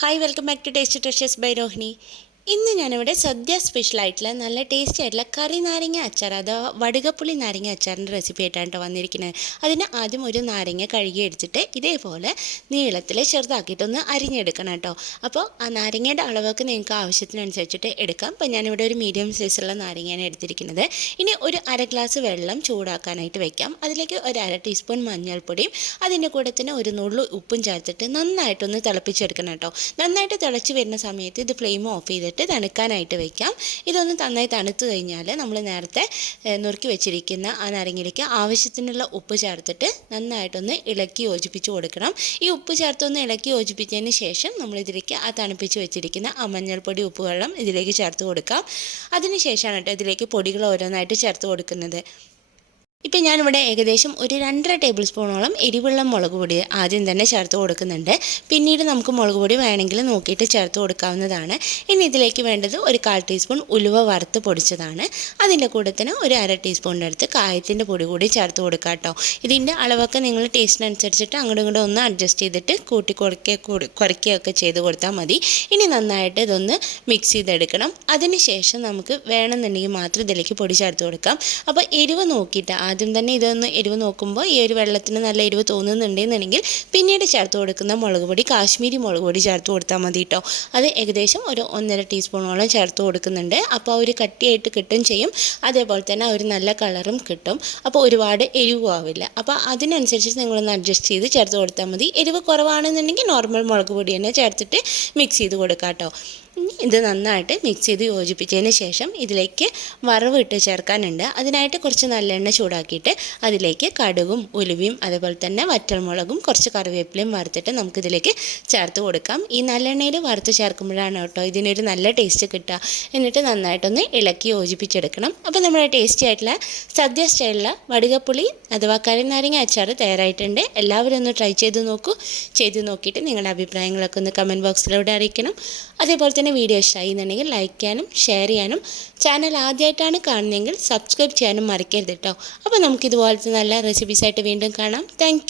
Hi welcome back to Taste Treasures by Rohini. ഇന്ന് ഞാനിവിടെ സദ്യ സ്പെഷ്യലായിട്ടുള്ള നല്ല ടേസ്റ്റി ആയിട്ടുള്ള കറി നാരങ്ങ അച്ചാർ അഥവാ വടുകപ്പുളി നാരങ്ങ അച്ചാറിൻ്റെ റെസിപ്പി ആയിട്ടാണ് വന്നിരിക്കുന്നത്. അതിന് ആദ്യം ഒരു നാരങ്ങ കഴുകി എടുത്തിട്ട് ഇതേപോലെ നീളത്തിൽ ചെറുതാക്കിയിട്ടൊന്ന് അരിഞ്ഞെടുക്കണം കേട്ടോ. അപ്പോൾ ആ നാരങ്ങയുടെ അളവൊക്കെ നിങ്ങൾക്ക് ആവശ്യത്തിനനുസരിച്ചിട്ട് എടുക്കാം. അപ്പോൾ ഞാനിവിടെ ഒരു മീഡിയം സൈസുള്ള നാരങ്ങയാണ് എടുത്തിരിക്കുന്നത്. ഇനി ഒരു അര ഗ്ലാസ് വെള്ളം ചൂടാക്കാനായിട്ട് വെക്കാം. അതിലേക്ക് ഒരു അര ടീസ്പൂൺ മഞ്ഞൾപ്പൊടിയും അതിൻ്റെ കൂടെ തന്നെ ഒരു നുള്ളു ഉപ്പും ചേർത്തിട്ട് നന്നായിട്ടൊന്ന് തിളപ്പിച്ചെടുക്കണം കേട്ടോ. നന്നായിട്ട് തിളച്ച് വരുന്ന സമയത്ത് ഇത് ഫ്ലെയിം ഓഫ് ചെയ്തിട്ട് തണുക്കാനായിട്ട് വയ്ക്കാം. ഇതൊന്ന് നന്നായി തണുത്ത് കഴിഞ്ഞാൽ നമ്മൾ നേരത്തെ നുറുക്കി വെച്ചിരിക്കുന്ന ആ നാരങ്ങയിലേക്ക് ആവശ്യത്തിനുള്ള ഉപ്പ് ചേർത്തിട്ട് നന്നായിട്ടൊന്ന് ഇളക്കി യോജിപ്പിച്ച് കൊടുക്കണം. ഈ ഉപ്പ് ചേർത്തൊന്ന് ഇളക്കി യോജിപ്പിച്ചതിന് ശേഷം നമ്മളിതിലേക്ക് ആ തണുപ്പിച്ച് വെച്ചിരിക്കുന്ന ആ മഞ്ഞൾപ്പൊടി ഉപ്പ് വെള്ളം ഇതിലേക്ക് ചേർത്ത് കൊടുക്കാം. അതിന് ശേഷമാണ് കേട്ടോ ഇതിലേക്ക് പൊടികൾ ഓരോന്നായിട്ട് ചേർത്ത് കൊടുക്കുന്നത്. ഇപ്പം ഞാനിവിടെ ഏകദേശം ഒരു 2.5 ടേബിൾ സ്പൂണോളം എരിവുള്ള മുളക് പൊടി ആദ്യം തന്നെ ചേർത്ത് കൊടുക്കുന്നുണ്ട്. പിന്നീട് നമുക്ക് മുളക് പൊടി വേണമെങ്കിൽ നോക്കിയിട്ട് ചേർത്ത് കൊടുക്കാവുന്നതാണ്. ഇനി ഇതിലേക്ക് വേണ്ടത് ഒരു 1/4 ടീസ്പൂൺ ഉലുവ വറുത്ത് പൊടിച്ചതാണ്. അതിൻ്റെ കൂടെ തന്നെ ഒരു അര ടീസ്പൂണിൻ്റെ അടുത്ത് കായത്തിൻ്റെ പൊടി കൂടി ചേർത്ത് കൊടുക്കുക കേട്ടോ. ഇതിൻ്റെ അളവൊക്കെ നിങ്ങൾ ടേസ്റ്റിനനുസരിച്ചിട്ട് അങ്ങോട്ടും ഇങ്ങോട്ടും ഒന്ന് അഡ്ജസ്റ്റ് ചെയ്തിട്ട് കുറയ്ക്കുകയൊക്കെ ചെയ്ത് കൊടുത്താൽ മതി. ഇനി നന്നായിട്ട് ഇതൊന്ന് മിക്സ് ചെയ്തെടുക്കണം. അതിന് ശേഷം നമുക്ക് വേണമെന്നുണ്ടെങ്കിൽ മാത്രം ഇതിലേക്ക് പൊടി ചേർത്ത് കൊടുക്കാം. അപ്പോൾ എരിവ് നോക്കിയിട്ട് ആദ്യം തന്നെ ഇതൊന്ന് എരിവ് നോക്കുമ്പോൾ ഈ ഒരു വെള്ളത്തിന് നല്ല എരിവ് തോന്നുന്നുണ്ടെന്നുണ്ടെങ്കിൽ പിന്നീട് ചേർത്ത് കൊടുക്കുന്ന മുളക് പൊടി കാശ്മീരി മുളക് പൊടി ചേർത്ത് കൊടുത്താൽ മതി കേട്ടോ. അത് ഏകദേശം ഒരു 1.5 ടീസ്പൂണോളം ചേർത്ത് കൊടുക്കുന്നുണ്ട്. അപ്പോൾ ഒരു കട്ടിയായിട്ട് കിട്ടും ചെയ്യും, അതേപോലെ തന്നെ ഒരു നല്ല കളറും കിട്ടും. അപ്പോൾ ഒരുപാട് എരിവും ആവില്ല. അപ്പോൾ അതിനനുസരിച്ച് നിങ്ങളൊന്ന് അഡ്ജസ്റ്റ് ചെയ്ത് ചേർത്ത് കൊടുത്താൽ മതി. എരിവ് കുറവാണെന്നുണ്ടെങ്കിൽ നോർമൽ മുളക് പൊടി തന്നെ ചേർത്തിട്ട് മിക്സ് ചെയ്ത് കൊടുക്കാം കേട്ടോ. ഇത് നന്നായിട്ട് മിക്സ് ചെയ്ത് യോജിപ്പിച്ചതിന് ശേഷം ഇതിലേക്ക് വറവ് ഇട്ട് ചേർക്കാനുണ്ട്. അതിനായിട്ട് കുറച്ച് നല്ലെണ്ണ ചൂടാക്കിയിട്ട് അതിലേക്ക് കടുകും ഉലുവയും അതേപോലെ തന്നെ വറ്റൽമുളകും കുറച്ച് കറിവേപ്പിലയും വറുത്തിട്ട് നമുക്കിതിലേക്ക് ചേർത്ത് കൊടുക്കാം. ഈ നല്ലെണ്ണയിൽ വറുത്ത് ചേർക്കുമ്പോഴാണ് കേട്ടോ ഇതിനൊരു നല്ല ടേസ്റ്റ് കിട്ടുക. എന്നിട്ട് നന്നായിട്ടൊന്ന് ഇളക്കി യോജിപ്പിച്ചെടുക്കണം. അപ്പോൾ നമ്മുടെ ടേസ്റ്റി ആയിട്ടുള്ള സദ്യ സ്റ്റൈലിലുള്ള വടുകപ്പുളി അഥവാ കരിനാരങ്ങ അച്ചാർ തയ്യാറായിട്ടുണ്ട്. എല്ലാവരും ഒന്ന് ട്രൈ ചെയ്ത് നോക്കൂ. ചെയ്ത് നോക്കിയിട്ട് നിങ്ങളുടെ അഭിപ്രായങ്ങളൊക്കെ ഒന്ന് കമൻറ്റ് ബോക്സിലൂടെ അറിയിക്കണം. അതേപോലെ തന്നെ വീഡിയോ ഇഷ്ടമായി എന്നുണ്ടെങ്കിൽ ലൈക്ക് ചെയ്യാനും ഷെയർ ചെയ്യാനും ചാനൽ ആദ്യമായിട്ടാണ് കാണുന്നതെങ്കിൽ സബ്സ്ക്രൈബ് ചെയ്യാനും മറക്കരുത് കേട്ടോ. അപ്പോൾ നമുക്കിതുപോലത്തെ നല്ല റെസിപ്പീസായിട്ട് വീണ്ടും കാണാം. താങ്ക്